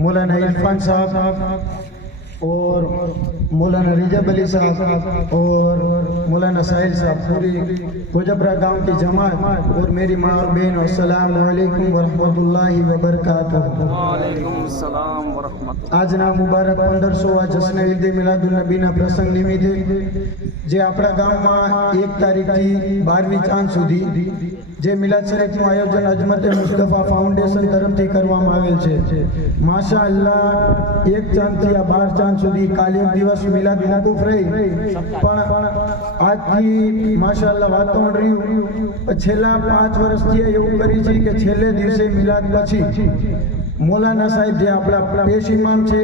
मौलाना इरफान साहब और मौलाना रिजब अली साहब और मौलाना साहिल साहब, पूरी गोजबरा गांव की जमात और मेरी माँ और बहन, अस्सलाम वालेकुम वरहमतुल्लाहि वबरकातुहू। આજના મુબારક 1500 જશ્ન ઈદ મિલાદુન નબીના પ્રસંગ નિમિત્તે જે આપણા ગામમાં 1 તારીખથી 12મી ચાંદ સુધી જે મિલાદ શરીફનું આયોજન અજમતે મુસ્તફા ફાઉન્ડેશન તરફથી કરવામાં આવેલ છે। માશાઅલ્લાહ 1 ચાંદથી આ 12 ચાંદ સુધી કાલે એક દિવસ મિલાદ મોકૂફ રહી, પણ આજથી માશાઅલ્લાહ વાતાવરણ રહ્યું। છેલ્લા 5 વર્ષથી એવું કરી છે કે છેલ્લે દિવસે મિલાદ પછી मौलाना साहेब जे अपना पेश इमाम छे,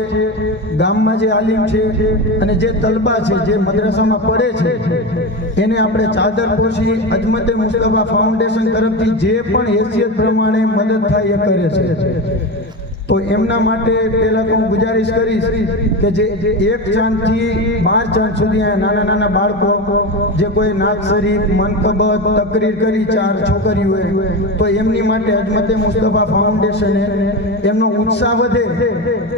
गाम में जे आलिम छे अने जे तलबा छे, जे मद्रसा में पढ़े छे, एने आपणे चादर पोषी अजमते मुस्तफा फाउंडेशन तरफथी जे पण हैसियत प्रमाणे मदद थाय ए करे छे। तो एमना माटे पहला तो गुजारिश करीश कि जे 1 चांद थी 12 चांद सुधी नाना नाना बाळको जे कोई नात शरीफ, मनकबत, तकरीर करी 4 छोकरी होय तो एमनी माटे अजमते मुस्तफा फाउंडेशने एमनो उत्साह वधे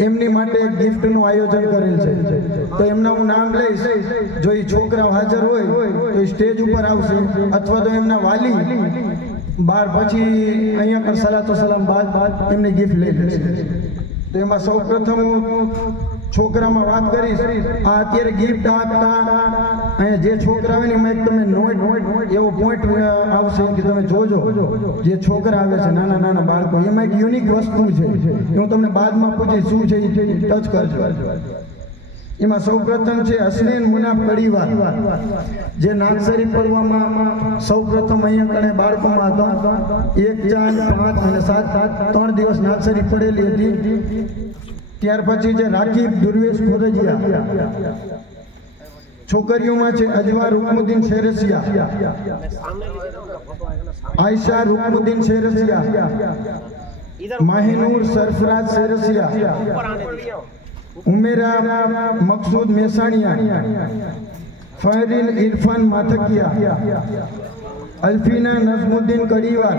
एमनी माटे एक गिफ्टનું આયોજન કરેલ છે। તો એમના હું નામ લઈશ, જો ઈ છોકરાઓ હાજર હોય તો સ્ટેજ ઉપર આવશે અથવા તો એમના વાલી બાર પછી અહીંયા પર સલાતો સલામ બાદ એમની ગિફ્ટ લઈ લેશે। તો એમાં સૌપ્રથમ છોકરામાં વાત કરીશ। આ અત્યારે ગિફ્ટ આપતા અહીંયા જે છોકરા આવે ને એમાં એક તમે નોટ એવો પોઈન્ટ આવશે કે તમે જોજો, જે છોકરા આવે છે નાના નાના બાળકો, એમાં એક યુનિક વસ્તુ છે, હું તમને બાદમાં પૂછીશ શું છે એ ટચ કરજો। એમાં સૌપ્રથમ છે હસનૈન મુનાફ કડીવાર, જે નાત શરીફ પડવામાં સૌપ્રથમ અહીંયા કણે બાળકોમાં હતા। 1 ચાંદ 5 અને 7 3 દિવસ નાત શરીફ પડેલી હતી। ત્યાર પછી જે રાકીબ દુર્વેશ ખોરજિયા, છોકરીઓમાં છે અજવા રૂકમુદ્દીન શેરસિયા, આયશા રૂકમુદ્દીન શેરસિયા, માહિનૂર સરફરાજ શેરસિયા, उमेरा मकसूद मेसानिया, फहरिन इरफान माथकिया, अल्फीना नजमुद्दीन कड़ीवार,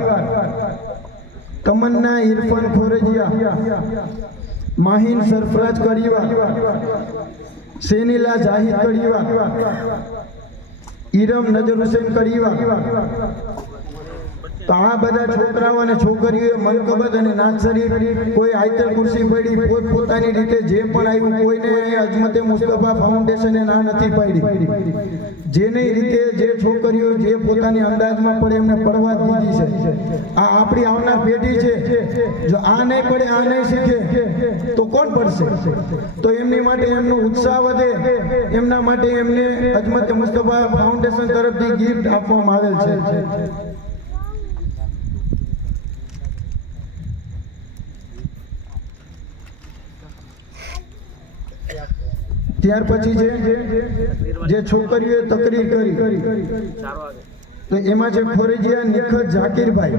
तमन्ना इरफान खोरजिया, माहिन सरफराज कड़ीवार, सेनीला जाहिद कड़ीवार, इरम नजर हुसैन कड़ीवार। तो आ बधा छोकराओ अने छोकरीओ मनकबत अने नात शरीफ कोई आयतल कुर्सी पड़ी पोतानी रीते जे पण आव्युं, कोईने अजमते मुस्तफा फाउंडेशने ना नथी पड़ी। जेनी रीते जे छोकरीओ जे पोतानी अंदाजमां पड़े एमने पढ़वा दीधी छे। आ आपणी आवनार पेढ़ी छे, जो आ नहीं पढ़े आ नहीं शीखे तो कोण पढ़शे? तो एमनी माटे एमनो उत्साह वधे एमना माटे एमने अजमते मुस्तफा फाउंडेशन तरफथी गिफ्ट आपवामां आवेल छे। ત્યાર પછી જે છોકરીઓએ તકરીર કરી તો એમાં છે ખોરજીયા નિખત જાકીરભાઈ,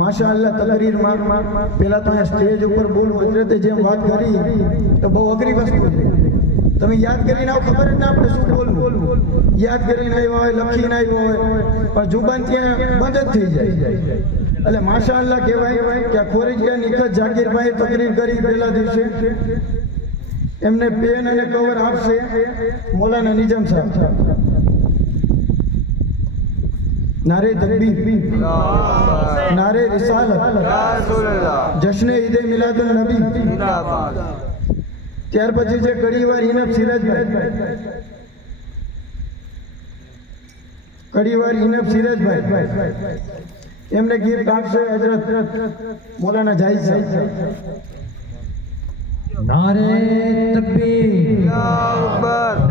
માશાઅલ્લાહ તકરીરમાં પહેલા તો અહીંયા સ્ટેજ ઉપર બોલવું હજરતે જેમ વાત કરી તો બહુ અઘરી વસ્તુ છે। તમે યાદ કરીને આવો, ખબર જ ના આપણે શું બોલવું, યાદ કરીને આવ્યા હોય, લખીને આવ્યા હોય, પણ જુબાન ત્યાં બંધ જ થઈ જાય। એટલે માશાઅલ્લાહ કહેવાય કે આ ખોરજીયા નિખત જાકીરભાઈ તકરીર કરી પહેલા દિવસે એમને પેન અને કવર આપશે મૌલાના નિજામ સાહેબ। नारे तकबीर, नारे रिसालत, जश्न ईद मिलादुन नबी। ત્યાર પછી છે કડીવાર ઇનફ સિરાજભાઈ, કડીવાર ઇનફ સિરાજભાઈ એમને ગિફ્ટ આપશે હજરત મૌલાના જાહિદ સાહેબ। नारे तकबीर,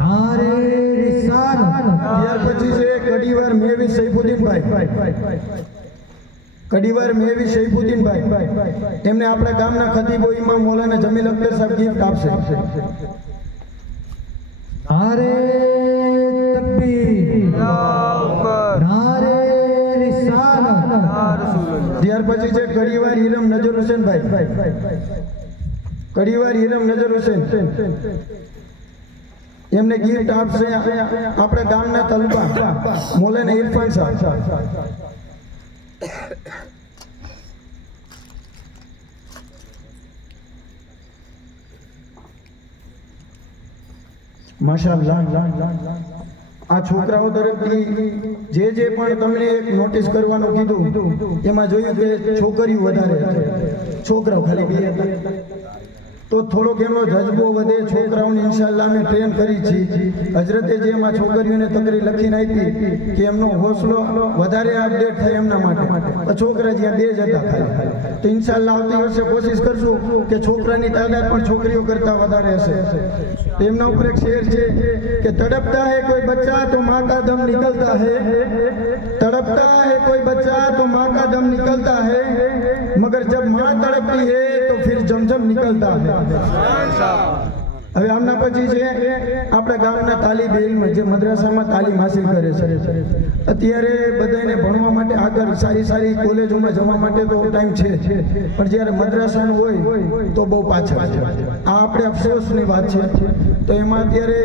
नारे रिसालत। ત્યાર પછી છે કડીવાર મેવી સૈફુદ્દીનભાઈ, કડીવાર મેવી સૈફુદ્દીનભાઈ એમને આપણા ગામના ખતીબો ઇમામ મૌલાના જમીલ અખ્તર સાહેબ ગિફ્ટ આપશે। नारे तकबीर, नारे रिसालत। ત્યાર પછી છે કડીવાર ઈરમ નજર હુસૈનભાઈ, કડીવાર ઈરમ નજર હુસૈન એમને ગિફ્ટ આપશે આપણા ગામના તલબા મૌલાના ઇરફાન સાહેબ। માશાઅલ્લાહ. આ છોકરાઓ તરફથી જે પણ તમને એક નોટિસ કરવાનું કીધું એમાં જોયું કે છોકરીઓ વધારે હતી, છોકરાઓ ખાલી 2 હતા. તો થોડોક એમનો જજ્બો વધે. છોકરાઓને ઇન્શાઅલ્લાહ અમે ટ્રેન કરી છે. હજરતે જે એમાં છોકરીઓને તકરી લખીને આપી કે એમનો હોસલો વધારે અપડેટ થાય એમના માટે. છોકરા જ્યાં 2 જ હતા ખાલી. તો ઇન્શાઅલ્લાહ આવતી વર્ષે કોશિશ કરશું કે છોકરાની તાદાદ પણ છોકરીઓ કરતા વધારે હશે. તો એમના ઉપર એક શેર છે કે તડપતા હે કોઈ બચ્ચા તો માँ का दम निकलता है, तड़पता है कोई बच्चा तो माँ का दम निकलता है, मगर जब माँ तड़पती है तो फिर जमजम निकलता है. હવે આમના પછી છે આપણા ગામના તાલીબ ઇલ્મ જે મદ્રસામાં તાલીમ હાસિલ કરે છે. અત્યારે બધાને ભણવા માટે આગળ સારી કોલેજોમાં જવા માટે તો ટાઈમ છે, પણ જ્યારે મદ્રસાનું હોય તો બહુ પાછળ છે. આ આપણે અફસોસની વાત છે. તો એમાં અત્યારે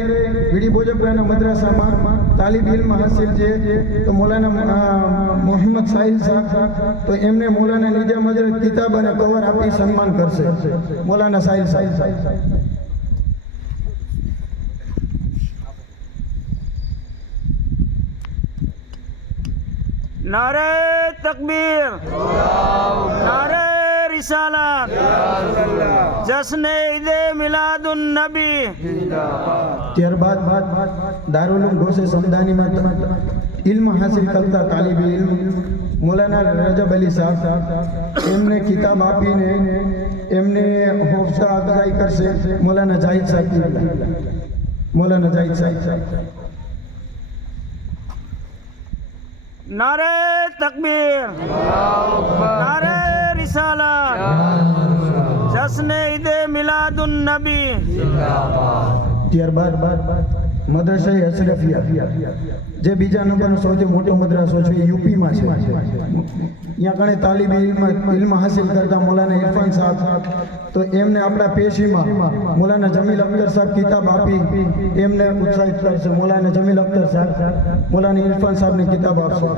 વીડી ભોજપરાના મદ્રસામાં તાલીબ ઇલ્મ હાસિલ છે તો મૌલાના મોહમ્મદ સાહિલ સાહેબ, તો એમને મૌલાના નિજામ હજરત કિતાબ અને કવર આપી સન્માન કરશે. મૌલાના સાહિલ સાહેબ. नारे तकबीर, नारे रिसालत, जश्न ईदे मिलादुन नबी. ત્યારબાદ દારુલ ગોસે સમદાનીમાં ઇલ્મ હાસિલ કરતા તાલીબ ઇલ્મ મૌલાના રજબ અલી સાહેબ, એમને કિતાબ આપીને એમને હોફસા અફઝાઈ કરશે મૌલાના જાહિદ સાહેબ. મૌલાના જાહિદ સાહેબ. नारे तकबीर, नारे रिसालत, जश्न ईदे मिलादुन नबी. ત્યારબાદ મદ્રસા અશરફિયા જે બીજા નંબરનો સૌથી મોટો મદ્રસો છે યુપીમાં છે. અહીંયા ઘણી તાલીબ ઇલ્મ હાસિલ કરતા મૌલાના ઇરફાન સાહેબ, તો એમને આપણા પેશીમાં મૌલાના જમીલ અખ્તર સાહેબ કિતાબ આપી એમને ઉત્સાહિત કરશે. મૌલાના જમીલ અખ્તર સાહેબ મૌલાના ઇરફાન સાહેબની કિતાબ આપશે.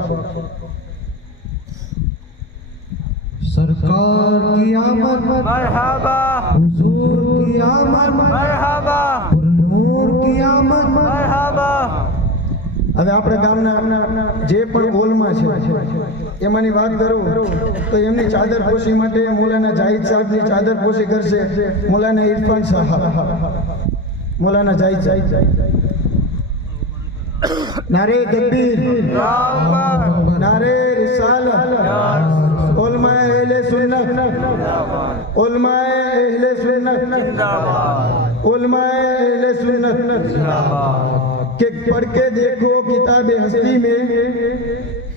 सरकार की आमद, मरहबा, हुजूर की आमद, मरहबा, नूर की आमद. मरहबा. હવે આપણા ગામના જે પણ હોલમાં છે એમાંની વાત કરું તો એમની ચાદર પોશી માટે મૌલાના જાહિદ સાહેબની ચાદર પોશી કરશે મૌલાના ઇરફાન સાહેબ. મૌલાના જાહિદ સાહેબ. નારે તકબીર, નારે રિસાલત, ઉલમાએ અહલે સુન્નત, ઉલમાએ અહલે સુન્નત, उलमाए अहले सुन्नत के पढ़ के देखो किताब हस्ती में,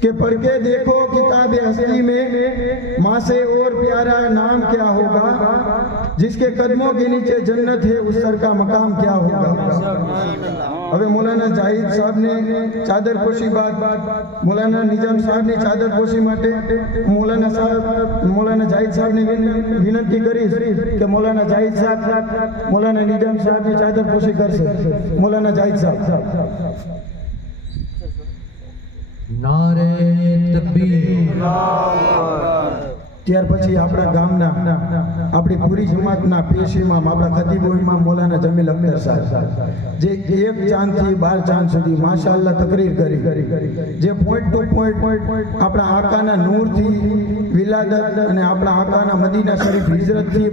कि पढ़ के देखो किताब हस्ती में माँ से और प्यारा नाम क्या होगा, जिसके कदमों के नीचे जन्नत है उस सर का मकाम क्या होगा. હવે મૌલાના જાહિદ સાહેબને ચાદર પોશી બાદ મૌલાના નિજામ સાહેબની ચાદર પોશી માટે મૌલાના જાહિદ સાહેબને વિનંતી કરીશ કે મૌલાના જાહિદ સાહેબ મૌલાના નિજામ સાહેબની ચાદર પોશી કરશે. મૌલાના જાહિદ સાહેબ. नारे तकबीर. ત્યાર પછી આપણા ગામના આપણી પૂરી જમાતના પેશીમાં આપણા ખતીબોમાં મૌલાના જમીલ અખ્તર સાહેબ, જે 1 ચાંદથી 12 ચાંદ સુધી માશાઅલ્લાહ તકરીર કરી, જે પોઈન્ટ ટુ પોઈન્ટ આપણા આકાના નૂરથી વિલાદત અને આપણા આકાના મદીના શરીફ હિજરતથી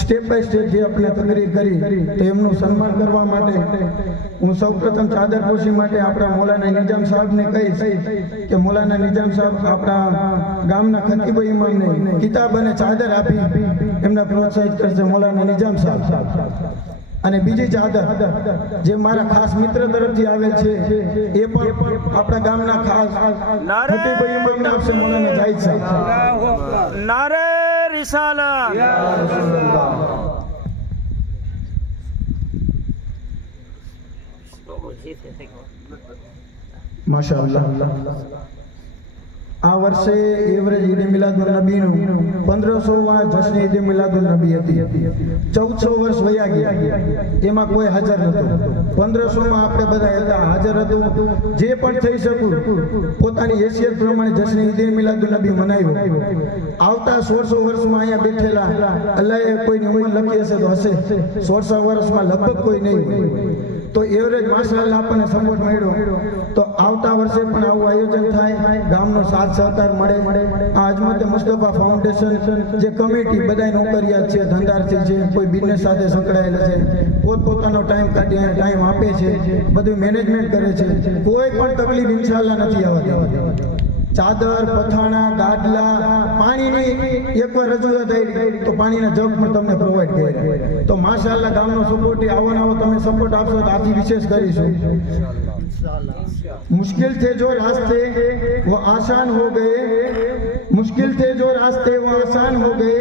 સ્ટેપ બાય સ્ટેપ જે આપણે તકરીર કરી, તો એમનું સન્માન કરવા માટે હું સૌપ્રથમ ચાદર પોશી માટે આપણા મૌલાના નિજામ સાહેબને કહીશ કે મૌલાના નિજામ સાહેબ આપણા ગામના ખતીબો ઇમામને કિતાબ અને ચાદર આપી એમને પ્રોત્સાહિત કરશે. મૌલાના નિજામ સાહેબ. અને બીજી ચાદર જે મારા ખાસ મિત્ર તરફથી આવેલ છે એ પણ આપણા ગામના ખાસ ખતીબો ઇમામને આપશે. મૌલાના જાહિદ સાહેબ. नारे रिसालत. માશાઅલ્લાહ. આ વર્ષે એવરેજ ઈદે મિલાદુન નબીનું 1500વાં જશ્ન ઈદે મિલાદુન નબી હતી. 1400 વર્ષ વયા ગયા, એમાં કોઈ હાજર નહોતું. 1500માં આપણે બધા હતા, હાજર હતું. જે પણ થઈ શકું પોતાની હેસિયત પ્રમાણે જશ્ન ઈદે મિલાદુન નબી મનાવ્યો. આવતા 1600 વર્ષમાં અહીંયા બેઠેલા અલ્લાહે કોઈની ઉંમર લખી હશે તો હશે, 1600 વર્ષમાં લગભગ કોઈ નહીં હોય. તો એવરેજ માશાઅલ્લાહ આપણને સપોર્ટ મળ્યો. તો આવતા વર્ષે પણ આવું આયોજન થાય, ગામનો સાથ સહકાર મળે. આ અજમતે મુસ્તફા ફાઉન્ડેશન જે કમિટી બધા નોકરિયાત છે, ધંધાર્થી છે, કોઈ બિઝનેસ સાથે સંકળાયેલા છે, પોતપોતાનો ટાઈમ કાઢી અને ટાઈમ આપે છે, બધું મેનેજમેન્ટ કરે છે. કોઈ પણ તકલીફ ઇન્શાઅલ્લાહ નથી આવતી. ચાદર, પથાણા, ગાદલા, પાણીની એકવાર રજૂઆત આવી તો પાણીના જગ પણ તમને પ્રોવાઈડ કર્યા. તો માશાઅલ્લાહ ગામનો સપોર્ટ આવો ને આવો તમે સપોર્ટ આપશો તો આથી વિશેષ કરીશું. मुश्किल थे जो रास्ते वो आसान हो गए, मुश्किल थे जो रास्ते वो आसान हो गए,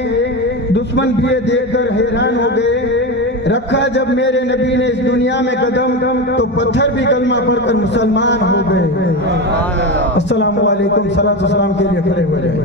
दुश्मन भी ये देखकर हैरान हो गए, रखा जब मेरे नबी ने इस दुनिया में कदम तो पत्थर भी कलमा पढ़कर मुसलमान हो गए. अस्सलाम वालेकुम, सलातो सलाम के लिए खड़े हो जाए.